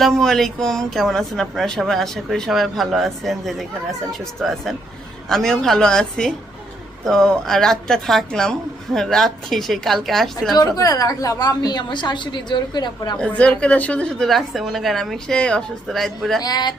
আসসালামু আলাইকুম, কেমন আছেন আপনারা সবাই? আশা করি সবাই ভালো আছেন, যে যেখানে আছেন সুস্থ আছেন। আমিও ভালো আছি। তো রাতটা থাকলাম, রাত কি সেই কালকে আসছিলাম, জোর করে রাখলাম আমি, আমার শাশুড়ি জোর করে জোর করে শুধু শুধু রাখছে, মনে করেন আমি সেই অসুস্থ রাত পুরা।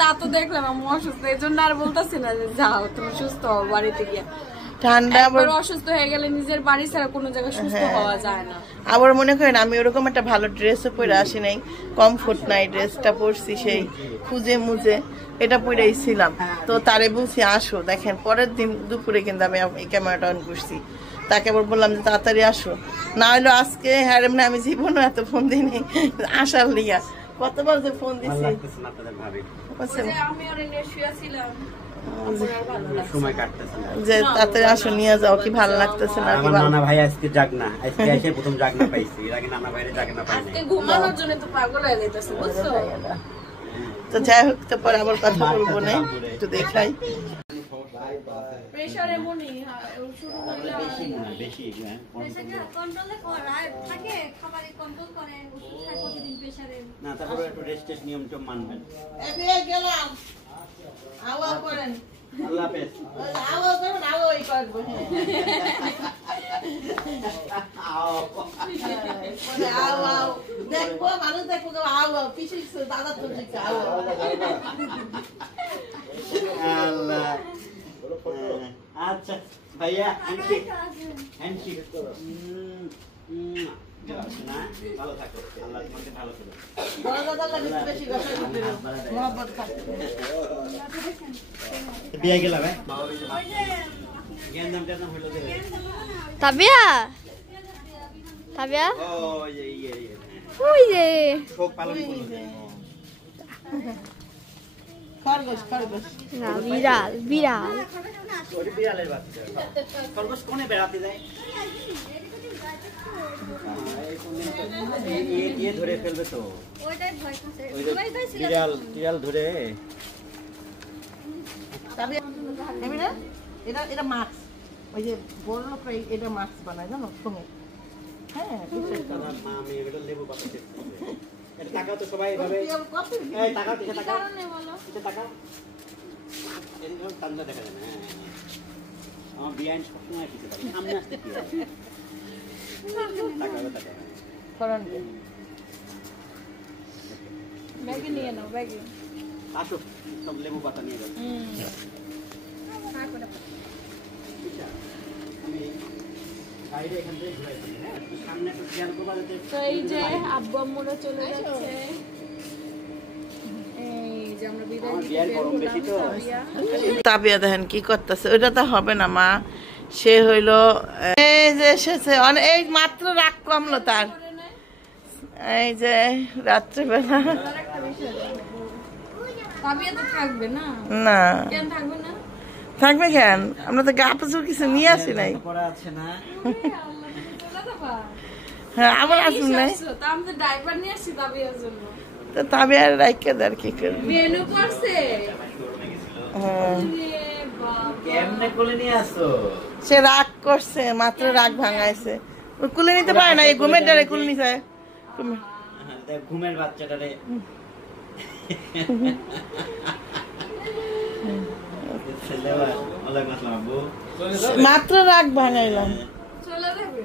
তা তো দেখলাম আমি অসুস্থ, এই জন্য আর বলতেছি না যে যাও তুমি সুস্থ হও বাড়িতে গিয়ে। ঠান্ডা আবার অসুস্থ হয়ে গেলে নিজের বাড়ি ছাড়া কোনো জায়গায় সুস্থ হওয়া যায় না। আবার মনে করেন আমি ওরকম একটা ভালো ড্রেসও পরে আসি নাই, কমফোর্ট নাই, ড্রেসটা পরছি সেই খুঁজে মুজে, এটা পরেই ছিলাম। তো তারে বলছি আসো, দেখেন পরের দিন দুপুরে কিন্তু আমি এই ক্যামেরাটা অন করছি, তাকে আবার বললাম যে তাড়াতাড়ি আসো, না হলো আজকে হ্যাঁ না আমি জীবনে এত ফোন দিই আসার লিগা, কতবার যে ফোন দিছি। যে তাড়াতাড়ি আসো, নিয়ে যাও, কি ভালো লাগতেছে না? আমার নানা ভাই আজকে জাগনা, আজকে এসে প্রথম জাগনা পাইছি, এর আগে নানা ভাইরে জাগনা পাই নাই। আজকে ঘুমানোর জন্য তো পাগল হয়ে যাইতেছে, বুঝছো? তো যাই হোক, তো পরে আবার কথা বলবো না, একটু দেখাই। প্রেসার এমনই শুরু হইলো বেশি না, বেশি প্রেসারটা কন্ট্রোলে করায় থাকে, খাবারে কন্ট্রোল করে, ওষুধ খায় প্রতিদিন প্রেসারে। না, তারপরে একটু রেস্টের নিয়মটা মানবেন। এই গেলাম, আওয়া করেন, আল্লাহ হাফেজ। আওয়া করুন, আওয়াই করবো। আও দেখবো, মানুষ দেখবো, আও পিছিয়ে দাদা তো দেখছে, আও আল্লাহ। আচ্ছা ভাইয়া, হ্যান্ডশেক হ্যান্ডশেক। না, ভালো থাকো, আল্লাহ তোমাকে ভালো করো। বড় দাদা লাগে বেশি কথা বলতে, মহব্বত থাকে। বিয়ে গেলাম হ্যাঁ, জ্ঞান নাম টাম হইলো যে তাবিয়া তাবিয়া ও ইয়ে ওই যে শোক পালন করলো। খরগোশ খরগোশ না, বিড়াল বিড়াল ওই বিড়ালের বাচ্চা, খরগোশ কোনে বেড়াতে যায়, এই ধরে ফেলবে তো, ওইটাই ভয় করছে। ওই যে বিড়াল বিড়াল ধরে। তবে এমনি এটা এটা মাস্ক, ওই যে বড় লোকরা এটা মাস্ক বানায়, জানো তুমি? হ্যাঁ, আমার মা আমি এটা লেবু পাতা দেখছি, এটা তাকাও তো সবাই এভাবে, এই তাকাও, দিকে তাকাও, দিকে তাকাও, এরকম কান্না দেখা যায় না। আমার বিয়াইন্ড সবসময় কিছু থাকে, সামনে আসতে কি হয়, তাকাও তাকাও ফরন ব্যাগে নিয়ে নাও, ব্যাগে আসো, সব লেবু পাতা নিয়ে যাও। আমি বাইরে এখান থেকে ঘুরাই থাকি, হ্যাঁ সামনে একটু খেয়াল করবা যাতে। তো এই যে আব্বু আম্মুরা চলে যাচ্ছে, এই যে আমরা বিদায় আমার নিতে বিয়ার বের গরম বেশি তো। হলাম। তাবিয়া দেখেন কি করতেছে, ওটা তো হবে না মা, সে হইলো এই যে এসেছে, এই মাত্র রাগ কমলো তার, এই যে রাত্রিবেলা। তাবিয়া তো থাকবে না? না কেন থাকবে না? থাকবে কেন, আমরা তো গা পুজোর কিছু নিয়ে আসি নাই। পড়া আছে না, হ্যাঁ আবার আসুন নাই, তা আমি তো ড্রাইভার নিয়ে আসছি তাবিয়ার জন্য। তো তাবিয়ার রাইকে দেয় কি করবে? বেনু করছে, হ্যাঁ কেমনে কোলে নিয়ে আসো? সে রাগ করছে, মাত্র রাগ ভাঙাইছে, ও কুলে নিতে পারে না, এই ঘুমের ডারে কুলে নিতে হয়। ঘুমের বাচ্চাটারে মাত্র রাগ ভাঙাইলাম। চলে যাবে।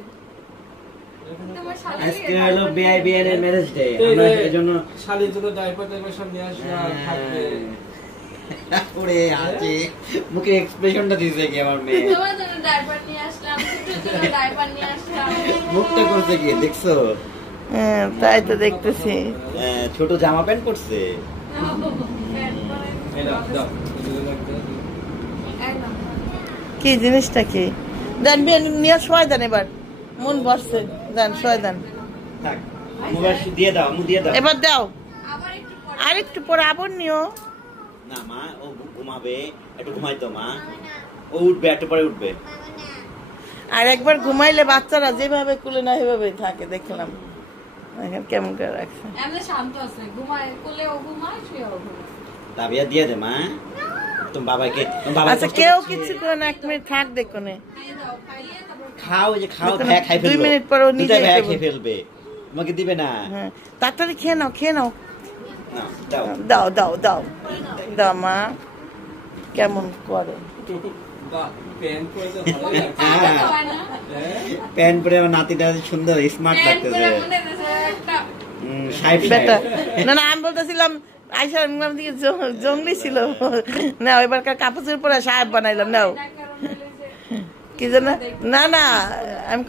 আজকে হলো বিআইবিএল এর ম্যারেজ ডে, আমরা এজন্য শালির জন্য ডাইপার টাইপার সব নিয়ে আসি আর থাকবে। ওরে আছে মুখে এক্সপ্রেশনটা দিছে কি আমার মেয়ে, তোমার জন্য ডাইপার নিয়ে আসলাম, ছোটর জন্য ডাইপার নিয়ে আসলাম। মুখটা করছে কি দেখছো? হ্যাঁ তাই তো দেখতেছি, ছোট জামা প্যান্ট পরছে। এই দাও দাও কি জিনিসটা কি? দেন বিয়ে নিয়ে শোয় দেন, এবার মন ভরছে, দেন শোয় দেন, থাক মোবাইল দিয়ে দাও, মু দিয়ে দাও এবার দাও, আবার একটু পরে আর একটু পরে আবার নিও। না মা, ও ঘুমাবে, একটু ঘুমাই দাও মা, ও উঠবে একটু পরে উঠবে। আর একবার ঘুমাইলে বাচ্চারা যেভাবে কুলে না সেভাবেই থাকে, দেখলাম দেখেন কেমন করে রাখছে। এমনি শান্ত আছে, ঘুমায়, কোলেও ঘুমায়, শুয়েও ঘুমায়। তাবিয়া দিয়ে দে মা, তোমার বাবাকে, তোমার বাবা আচ্ছা কেউ কিছু করে না, 1 মিনিট থাক, দেখো নে খাইয়ে দাও, খাইয়ে তারপর খাও, যে খাও, খাই ফেলবে, 2 মিনিট পর ও নিজে খেয়ে ফেলবে, তোমাকে দিবে না। হ্যাঁ তাড়াতাড়ি খেয়ে নাও, খেয়ে নাও, না দাও দাও দাও দাও দাও মা কেমন করে বাহ, প্যান্ট পরে তো ভালো লাগছে। হয় না? প্যান্ট পরে আমার নাতিটা সুন্দর স্মার্ট প্যান্ট লাগতেছে পরে মনে হচ্ছে একটা সাহেব বেটা না না আমি বলতেছিলাম আইসা দিকে জঙ্গলি ছিল না এবারকার কাপড় চোপড় পরে সাহেব বানাইলাম নাও কারণ হইলে যে কি যেন না না আমি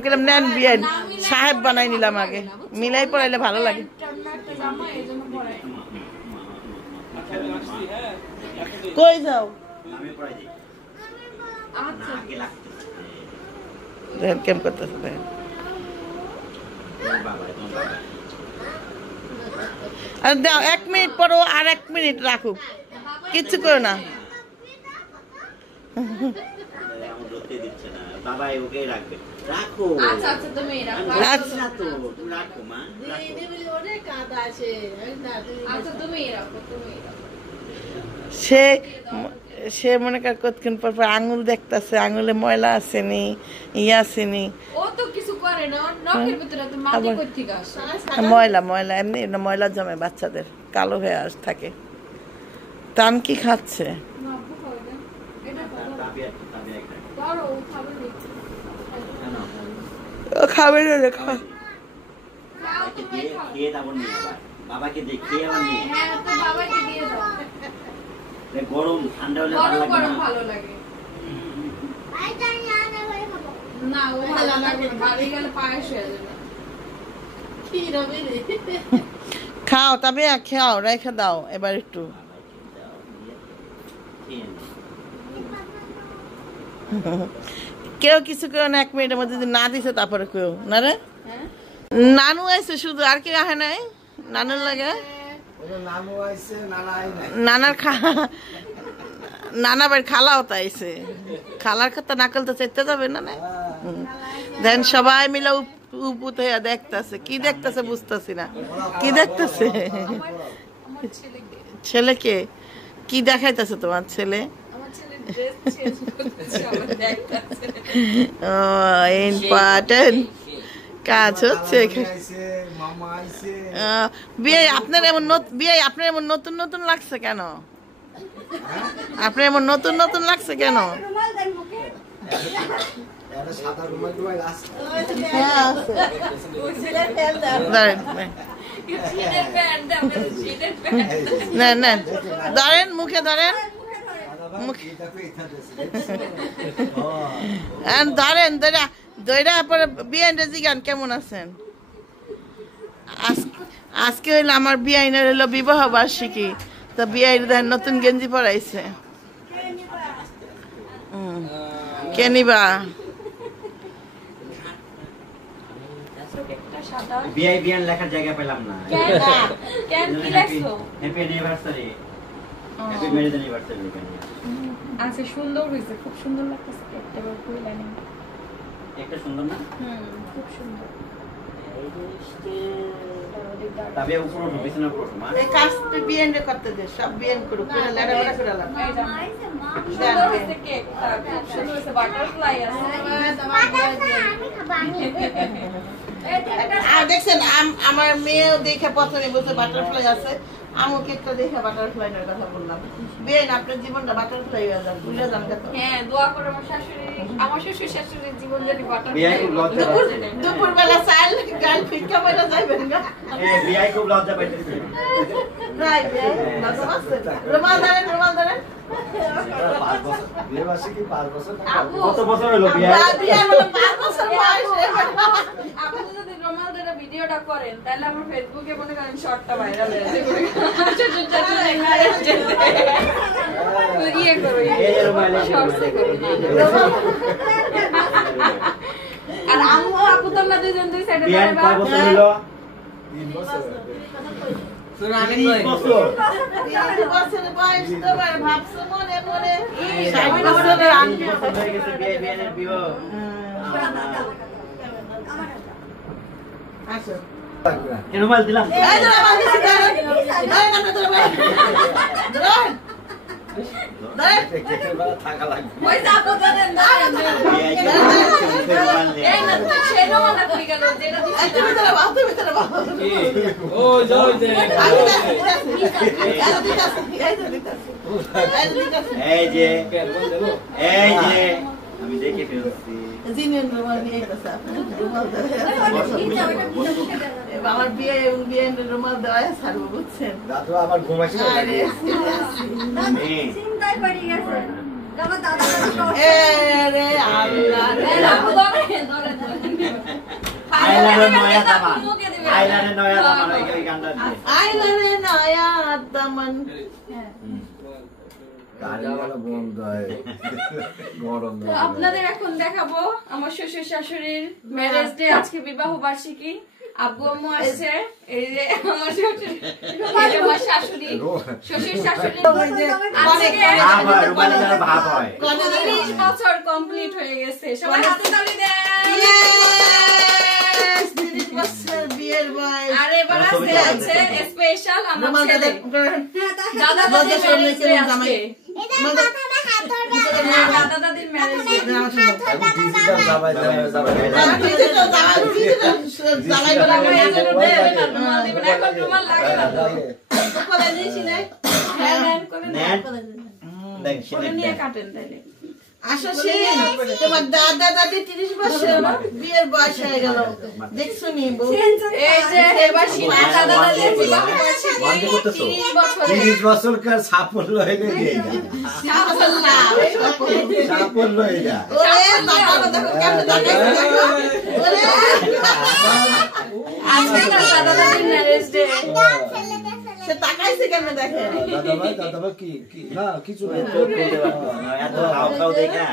কলাম নেন বিয়েন সাহেব বানাই নিলাম আগে মিলাই পড়াইলে ভালো লাগে একটা জামা এই জন্য পরে হ্যাঁ, কই যাও আমি পড়াই দিই আচ্ছা আগে লাগতেছে দেখেন কেম করতেছে দেখেন। তোমার বাবা তোমার বাবা আর দাও 1 মিনিট পরও আর 1 মিনিট রাখুক কিচ্ছু করো না এমন রতে দিচ্ছে না বাবাই ওকে রাখবে রাখো আচ্ছা আচ্ছা তুমি রাখো আমি বলছি না তো তুমি রাখো মা আচ্ছা তুমি রাখো তুমি রাখো সে সে মনে কর কতক্ষণ পর পর আঙুল দেখতেছে আঙুলে ময়লা আসেনি ইয়ে আসেনি ও তো কিছু করে না ওর নখের ভিতরে তো মাটি আবার- কই থেকে আসে ময়লা ময়লা এমনি না ময়লা জমে বাচ্চাদের কালো হয়ে আস থাকে টান কি খাচ্ছে মাপু করে দেন এটা তাবিয়া একটা ধরো ও খাবে না না ও খাবে না রে, খা খাও বাবাকে তুমি দিয়ে খাও খেয়ে তারপর নিয়ে আবার বাবাকে দিয়ে খেয়ে আবার নিয়ে হ্যাঁ তো বাবাকে দিয়ে দাও গরম ঠান্ডা হলে ভালো গরম লাগবে গরম না ভালো লাগে না ও ভালো লাগে না বাড়ি গেলে পায়েস হয়ে যাবে খাও তবে খাও রেখে দাও এবার একটু খেয়ে নে। কেউ কিছু কেউ না 1 মিনিটের মধ্যে যদি না দিছে তারপরে কেউ না রে হ্যাঁ নানু আইছে শুধু আর কি আহে নাই নানুর লাগে নানার নানা বাড়ি খালাও তাইছে খালার কথা নাকল তো চাইতে যাবে না না দেন সবাই মিলে উপুত হইয়া দেখতেছে কি দেখতেছে বুঝতেছি না কি দেখতেছে আমার ছেলেকে ছেলেকে কি দেখাইতেছে তোমার ছেলে আমার ছেলে ড্রেস চেঞ্জ করতেছে আমার দেখতেছে ও ইম্পর্টেন্ট কাজ হচ্ছে বিয়ে আপনার এমন নতুন নতুন লাগছে কেন আপনার এমন নতুন নতুন লাগছে কেন দাঁড়ান, শীতের প্যান্ট দাও শীতের প্যান্ট নেন নেন ধরেন মুখে ধরেন ধরেন দইরা পরে বিয়াইনের জিগান কেমন আছেন আজকে হইলো আমার বিয়াইনের হইলো বিবাহ বার্ষিকী তো বিয়াইন দেখেন নতুন গেঞ্জি পরাইছে কে নিবা সাদা বিআইবিএন লেখার জায়গা পেলাম না কেন কি লেখছো happy anniversary happy marriage anniversary এখানে আচ্ছা সুন্দর হয়েছে খুব সুন্দর লাগতেছে একটা বার করে লাইনিং একটা সুন্দর না খুব সুন্দর তবে উপর উঠো পিছনে উপর উঠো মা এই কাজটা বিয়াইনে করতে দে সব বিয়াইন করুক করে লেড়া করে লাগা সুন্দর হয়েছে কেক খুব সুন্দর হয়েছে বাটারফ্লাই আছে আর দেখছেন আমার মেয়েও দেখে প্রথমে বলছে বাটারফ্লাই আছে আমও কেকটা দেখে বাটারফ্লাই এর কথা বললাম বেন আপনার জীবনটা বাটারফ্লাই হয়ে যাবে বুঝে যান কত হ্যাঁ দোয়া করে আমার শ্বশুর শাশুড়ির জীবন জানি বিআই খুব লজ্জা পাচ্ছে দুপুর বেলা চাইল গাল ফিটকা বইরা যাবেন না এই বিআই খুব লজ্জা পাইতেছে রাই বেন লজ্জা আছে রুমাল ধরেন কত বছর হলো বিআই বিয়ার হলো 5 বছর বয়স আপনি যদি রোমালদের ভিডিওটা করেন তাহলে আমার ফেসবুকে মনে করেন শর্টটা ভাইরাল হয়ে যাবে শ্বশুর শাশুড়ি ইয়ে করো এই রুমাল শর্টসে করো আর আম্মু আপু তোমরা দুজন দুই সাইডে বিআই কয় বছর হলো 3 বছর। 3 বছর বছর বয়স তোমার ভাবছো মনে মনে 60 3 বছরের আন্টি বছর হয়ে গেছে বিআইবিএনের বিবাহ আসো রুমাল দিলাম এই যে রুমাল দিছি ধরেন ধরেন আপনি তো রুমাল ধরেন ধরেন থাকা লাগবে ওই যাবো ধরেন বিআই এই না সে রুমালটা কই গেল যেটা দিছি তুমি তারা বাবা তুমি তারা বাবা ও জয় দে এই যে আমি দেখে ফেলছি আমার বিয়ে এবং বিয়ে রুমাল দেওয়া ছাড়বো বুঝছেন দাদু আমার ঘুমাইছে চিন্তায় পড়ে গেছে আমার দাদা আইলারে নয়া দামান এই গানটা দিয়ে আইলারে নয়া দামান আপনাদের এখন দেখাবো আমার শ্বশুর শাশুড়ির ম্যারেজ ডে, আজকে বিবাহ বার্ষিকী। আব্বু আম্মু আসছে, এই যে আমার শ্বশুর আমার শাশুড়ি শ্বশুর শাশুড়ি ভাব হয় 30 বছর কমপ্লিট হয়ে গেছে। সবাই হাতে তালি দেন। বিয়ের বয়স আর এবার আছে হচ্ছে স্পেশাল আমার ছেলে দাদা দাদির ম্যারেজ ডে আজকে। দাদা দাদির ম্যারেজ ডে। এখন রুমাল লাগে না তো। নিয়ে কাটেন তাইলে। তোমার দাদা দাদি 30 বছর বিয়ের বয়স হয়ে গেল, দেখছো নি এই যে এবার সিনা দাদা দাদির বিবাহ বার্ষিকী 30 বছর। 30 বছরকার সাফল্য হয়ে গেছে সাফল্য হয়ে যায় আজকে দাদা দাদির ম্যারেজ ডে। সে তাকাইছে কেন দেখে দাদা ভাই কি না কিছু না এত হাও খাও দেখা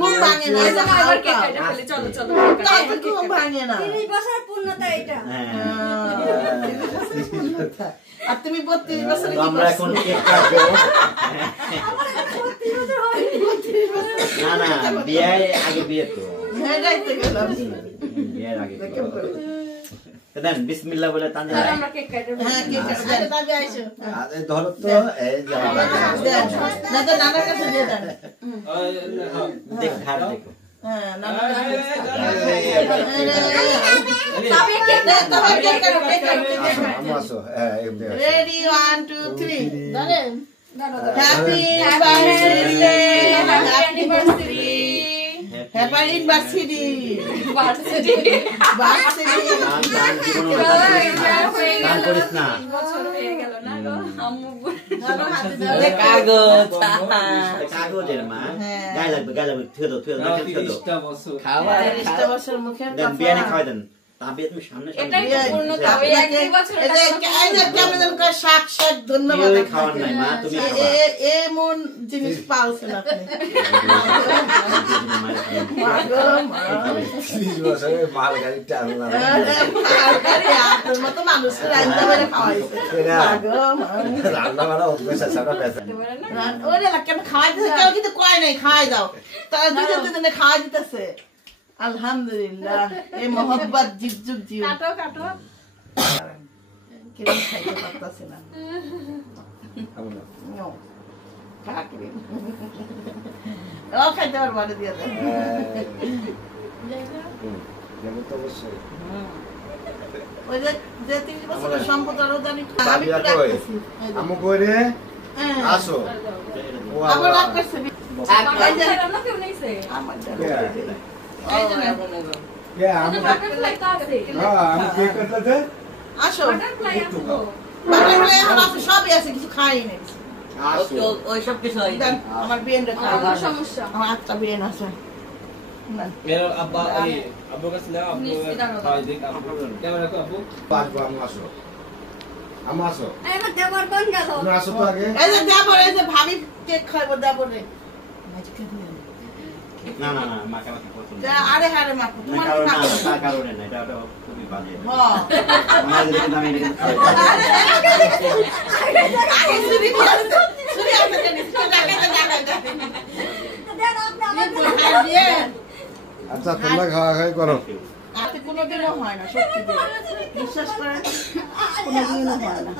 ঘুম ভাঙে না, এই যে আবার কেক কাটা ফেলে। চলো চলো ঘুম ভাঙে না। 30 বছর পূর্ণতা এটা আর তুমি 32 বছরে কি আমরা এখন কেক কাটবো। না না বিয়ের আগে বিয়ে তো বিয়ের আগে দেন বিসমিল্লাহ বলে টান চলো আমরা কেক কাটবো। হ্যাঁ কি কাটবে দাবি আইছো ধরো তো এই যে না তো নানার কাছে দিয়ে দেন। দেখ ঘাড় দেখো হ্যাঁ নানার কাছে তবে কেক তবে কেক কাটো কেক কাটো আসো রেডি 1 2 3 ধরেন দাদা happy birthday happy anniversary happy anniversary birthday birthday টান জীবন টান করিস না বছর হয়ে গেল না গো আম্মু কাগজ কাগজের মা গায়ে লাগবে থুয়ে দাও 30টা বছর খাবার 30 বছর মুখের দেন বিয়ানে খাওয়াই দেন তাবে তুমি সামনে এটাই তো পূর্ণতা। ওই এক দুই বছর এই যে কেমন করে শাক শাক ধন্যবাদ খাওয়ার নাই মা তুমি এমন জিনিস পাওছেন আপনি 30 বছরের মাল গাড়ি টানলা আপনার মতো মানুষের রান্না করে খাওয়াইছে রান্না বান্না অভ্যাস আছে আমরা পেছাই ওরে কেন খাওয়াইতেছে কেউ কিন্তু কয় নাই খাওয়াই দাও তারা দুজনে খাওয়াই দিতেছে আলহামদুলিল্লাহ এই মোহব্বত জিপ যুগ জিও কাটো কাটো কেউ খাইতে পারতাছে না নো কাকরি ও খাইতে পারবো না দিয়ে দেন যেমন তো অবশ্যই ওই যে 30 বছরের সম্পদের জানি আমি বাবিয়া তো কই রাখতেছি আমু কই রে আসো ও আবার রাখ করছে রান্না কেউ নেইছে আমার এই যে না কে আমু বাটারফ্লাই তো আছে হ্যাঁ আমি কেক কাটতে আসো বাটারফ্লাই আছে গো বাবা এখন আছে সবই আছে কিছু খাই নাই আসো ওই সব কিছু দেন আমার বিয়েনটা আমার সমস্যা আমার একটা বিয়েন আছে मेरा अब्बा अब्बू का सिला अब्बू भाई देख अब्बू कैमरा को अब्बू আসবো আমু আসো আমু আসো আমার দেবর কোন গেল তুমি আসো তো আগে এই যে দেবর এই যে ভাবি কেক খাইবো দেবরে না না না মাকে মাকে পছন্দ আরে আরে মা তোমার কারণ না খাবো তার কারণে না এটা খুবই বাজে হ্যাঁ আমার দেখে আমি দেখে আগে শুনি শুনি আসতে কেন ডাকাইতে আচ্ছা তোমরা খাওয়া খাওয়াই করো আপনি কোনোদিনও হয় না সত্যি বিশ্বাস করেন কোনোদিনও হয় না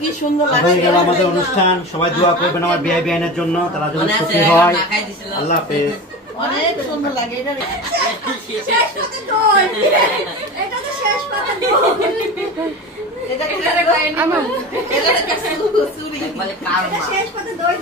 কি সুন্দর হয়ে গেল লাগে আমাদের অনুষ্ঠান সবাই দোয়া করবেন আমার বিআই বিআইনের জন্য তারা যেন সুখী হয় আল্লাহ হাফেজ অনেক সুন্দর লাগে এটা শেষ পাতে দই। এটা তো শেষ পাতে দই। এটা এটা চুরি এটা শেষ পাতে দই।